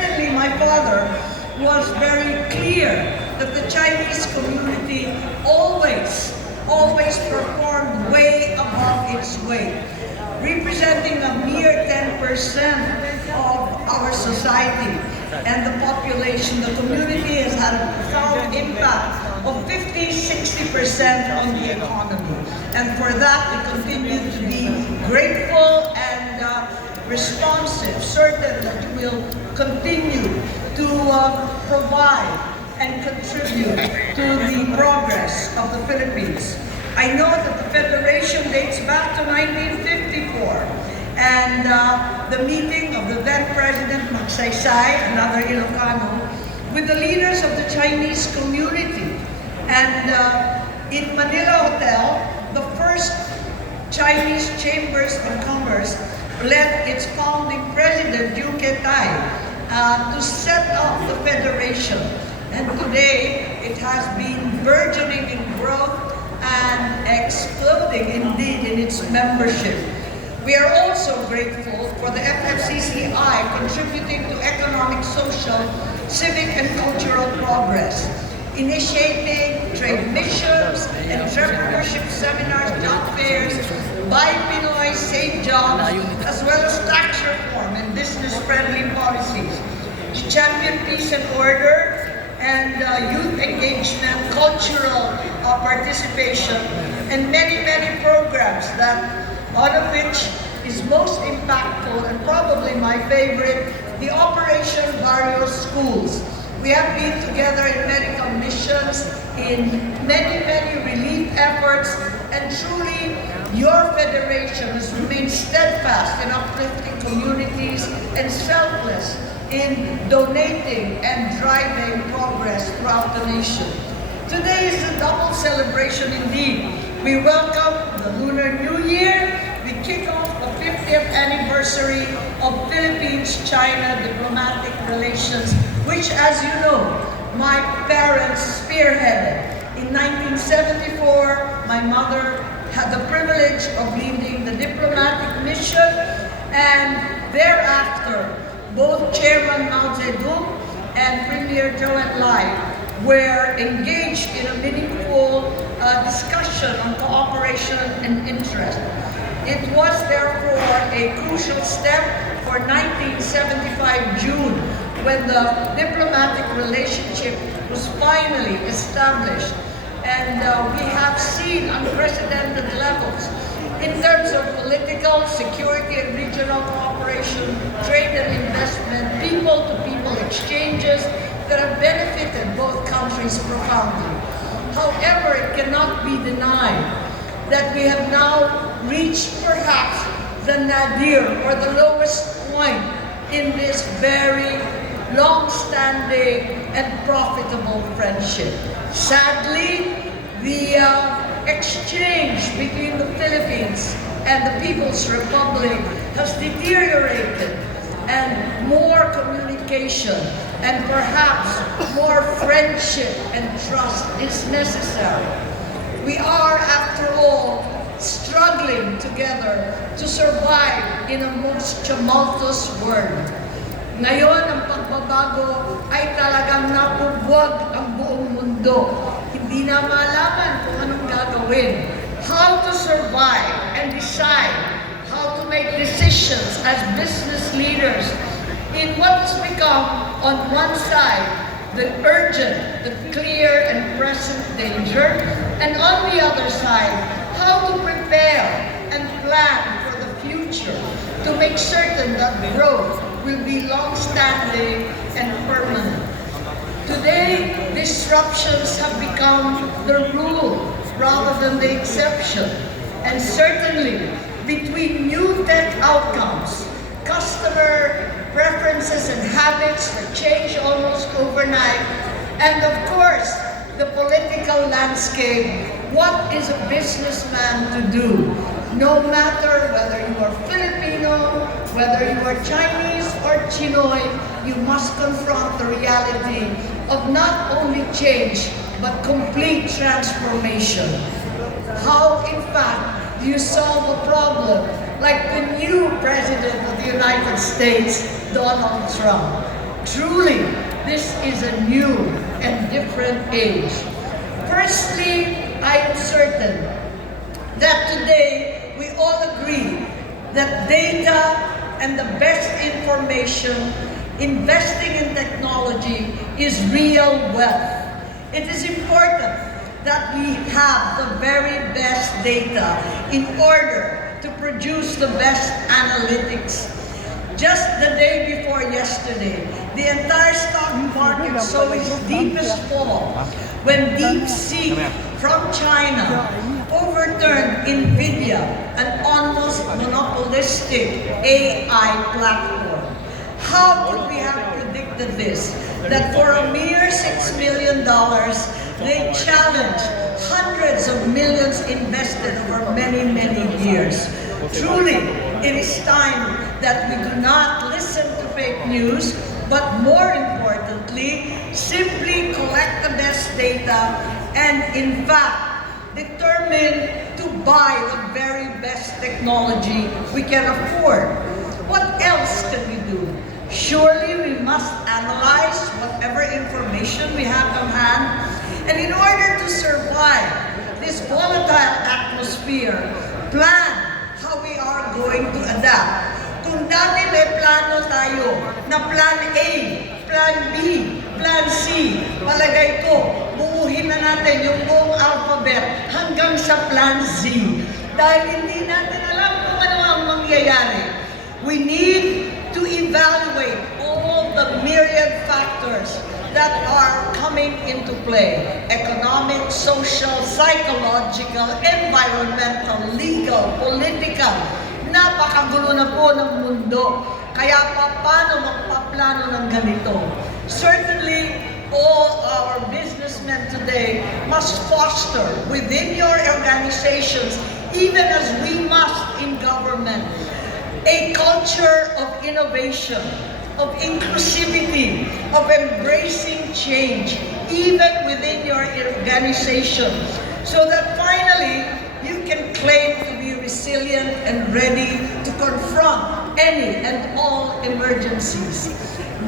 certainly my father was very clear that the Chinese community always performed way above its weight, representing a mere 10% of our society and the population. The community has had a profound impact of 50–60% on the economy. And for that, we continue to be grateful and responsive, certain that you will continue to provide and contribute to the progress of the Philippines. I know that the Federation dates back to 1954, and the meeting of the then President Magsaysay, another Ilocano, with the leaders of the Chinese community. And in Manila Hotel, the first Chinese Chambers of Commerce led its founding president, Duque Tai, to set up the Federation. And today, it has been burgeoning in growth and exploding indeed in its membership. We are also grateful for the FFCCI contributing to economic, social, civic, and cultural progress, initiating trade missions, entrepreneurship seminars, job fairs, Buy Pinoy, Save Jobs, as well as tax reform and business-friendly policies, to champion peace and order, and youth engagement, cultural participation, and many programs that, one of which is most impactful and probably my favorite, the Operation Varios Schools. We have been together in medical missions, in many relief efforts, and truly your federation has remained steadfast in uplifting communities and selfless in donating and driving progress throughout the nation. Today is a double celebration indeed. We welcome the Lunar New Year. We kick off the 50th anniversary of Philippines-China diplomatic relations, which, as you know, my parents spearheaded. In 1974, my mother had the privilege of leading the diplomatic mission, and thereafter, both Chairman Mao Zedong and Premier Zhou Enlai were engaged in a meaningful discussion on cooperation and interest. It was therefore a crucial step for 1975 June, when the diplomatic relationship was finally established. And we have seen unprecedented levels in terms of political, security, and regional cooperation, trade and investment, people-to-people exchanges that have benefited both countries profoundly. However, it cannot be denied that we have now reached perhaps the nadir, or the lowest point in this very long-standing and profitable friendship. Sadly, the exchange between the Philippines and the People's Republic has deteriorated, and more communication and perhaps more friendship and trust is necessary. We are, after all, struggling together to survive in a most tumultuous world. Ngayon, ang pagbabago ay talagang napubwag ang buong mundo. Hindi na malaman kung anong gagawin. How to survive and decide how to make decisions as business leaders in what's become, on one side, the urgent, the clear and present danger, and on the other side, how to prepare and plan for the future to make certain that growth will be long-standing and permanent. Today, disruptions have become the rule rather than the exception. And certainly, between new tech outcomes, customer preferences and habits that change almost overnight, and of course, the political landscape, what is a businessman to do? No matter whether you are Filipino, whether you are Chinese or Chinoy, you must confront the reality of not only change, but complete transformation. How, in fact, do you solve a problem like the new President of the United States, Donald Trump? Truly, this is a new and different age. Firstly, I am certain that today we all agree that data and the best information, investing in technology is real wealth. It is important that we have the very best data in order to produce the best analytics. Just the day before yesterday, the entire stock market saw its deepest fall when DeepSeek from China overturned NVIDIA, an almost monopolistic AI platform. How could we have predicted this? That for a mere $6 million, they challenged hundreds of millions invested over many, many years. Truly, it is time that we do not listen to fake news, but more importantly, simply collect the best data and in fact, determine to buy the very best technology we can afford. What else can we do? Surely we must analyze whatever information we have on hand, and in order to survive this volatile atmosphere, plan how we are going to adapt. Kung dati may plano tayo na plan A, plan B, plan C, palagay ko, buuhin na natin yung buong alphabet hanggang sa plan Z. Dahil hindi natin alam kung ano ang mangyayari. We need to evaluate all the myriad factors that are coming into play. Economic, social, psychological, environmental, legal, political. Napakagulo na po ng mundo. Kaya paano magpaplano ng ganito? Certainly, all our businessmen today must foster within your organizations, even as we must in government, a culture of innovation, of inclusivity, of embracing change, even within your organization, so that finally you can claim to be resilient and ready to confront any and all emergencies.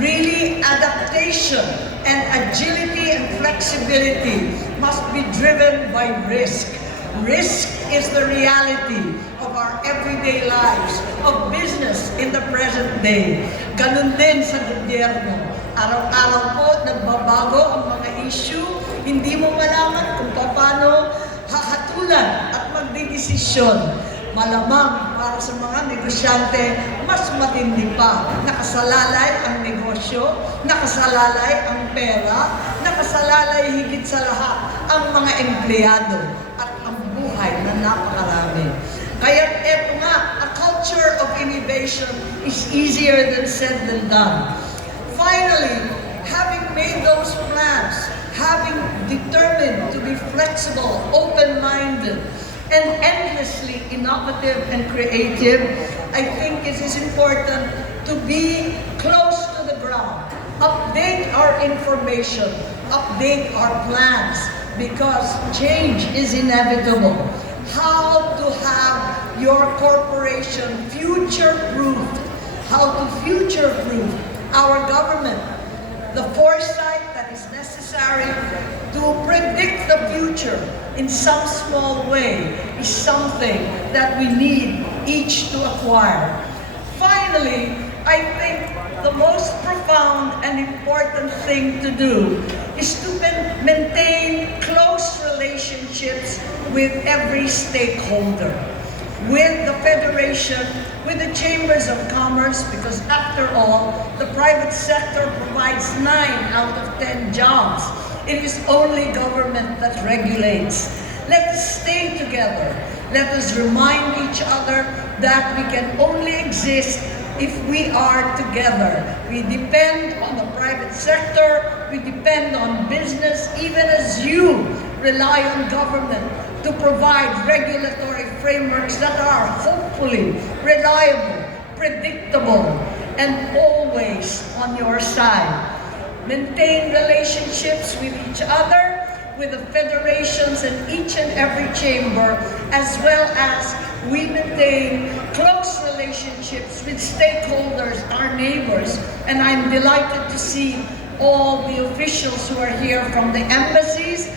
Really, adaptation and agility and flexibility must be driven by risk. Risk is the reality of our everyday lives, of business in the present day. Ganun din sa gobyerno. Araw-araw po nagbabago ang mga issue, hindi mo malaman kung paano hahatulan at magdidesisyon. Malamang para sa mga negosyante, mas matindi pa. Nakasalalay ang negosyo, nakasalalay ang pera, nakasalalay higit sa lahat ang mga empleyado at ang buhay na napakarami. Kaya eto nga, a culture of innovation is easier than said than done. Finally, having made those plans, having determined to be flexible, open-minded, and endlessly innovative and creative, I think it is important to be close to the ground. Update our information, update our plans, because change is inevitable. How to have your corporation future-proofed, how to future-proof our government, the foresight that is necessary to predict the future in some small way is something that we need each to acquire. Finally, I think the most profound and important thing to do is to maintain close relationships with every stakeholder, with the Federation, with the Chambers of Commerce, because after all, the private sector provides 9 out of 10 jobs. It is only government that regulates. Let us stay together. Let us remind each other that we can only exist if we are together. We depend on the private sector, we depend on business, even as you rely on government to provide regulatory frameworks that are hopefully reliable, predictable, and always on your side. Maintain relationships with each other, with the federations and each and every chamber, as well as we maintain close relationships with stakeholders, our neighbors, and I'm delighted to see all the officials who are here from the embassies,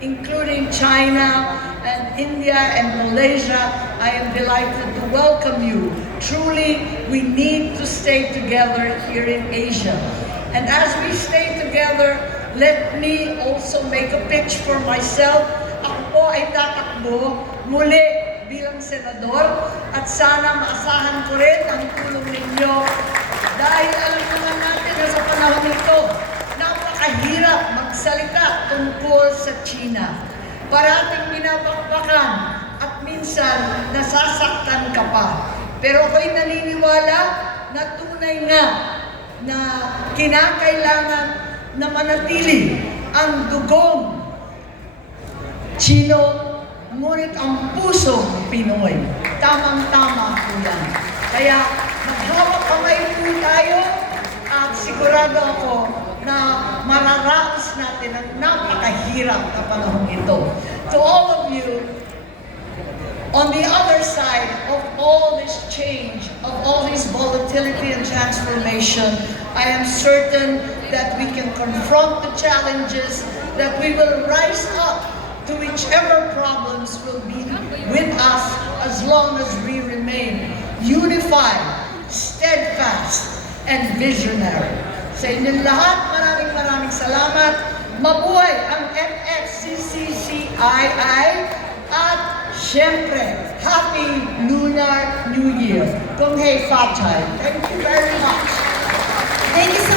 including China and India and Malaysia. I am delighted to welcome you. Truly, we need to stay together here in Asia. And as we stay together, let me also make a pitch for myself. Ako po ay tatakbo muli bilang senador at sana maasahan ko rin ang tulong ninyo dahil alam naman natin na sa panahon ito, napakahirap magsalita tungkol sa China. Parating binabakbakan at minsan nasasaktan ka pa. Pero ako'y naniniwala na tunay nga na kinakailangan na manatili ang dugong Chino, ngunit ang pusong Pinoy. Tamang-tama po yan. Kaya maghawak kamay po tayo at sigurado ako na mararaos natin ang napakahirap na panahon ito. To all of you, on the other side of all this change, of all this volatility and transformation, I am certain that we can confront the challenges, that we will rise up to whichever problems will be with us as long as we remain unified, steadfast, and visionary. Sa inyong lahat, maraming salamat. Mabuhay ang FFCCCII at syempre, Happy Lunar New Year. Kung Hei Fa Chai. Thank you very much. Thank you so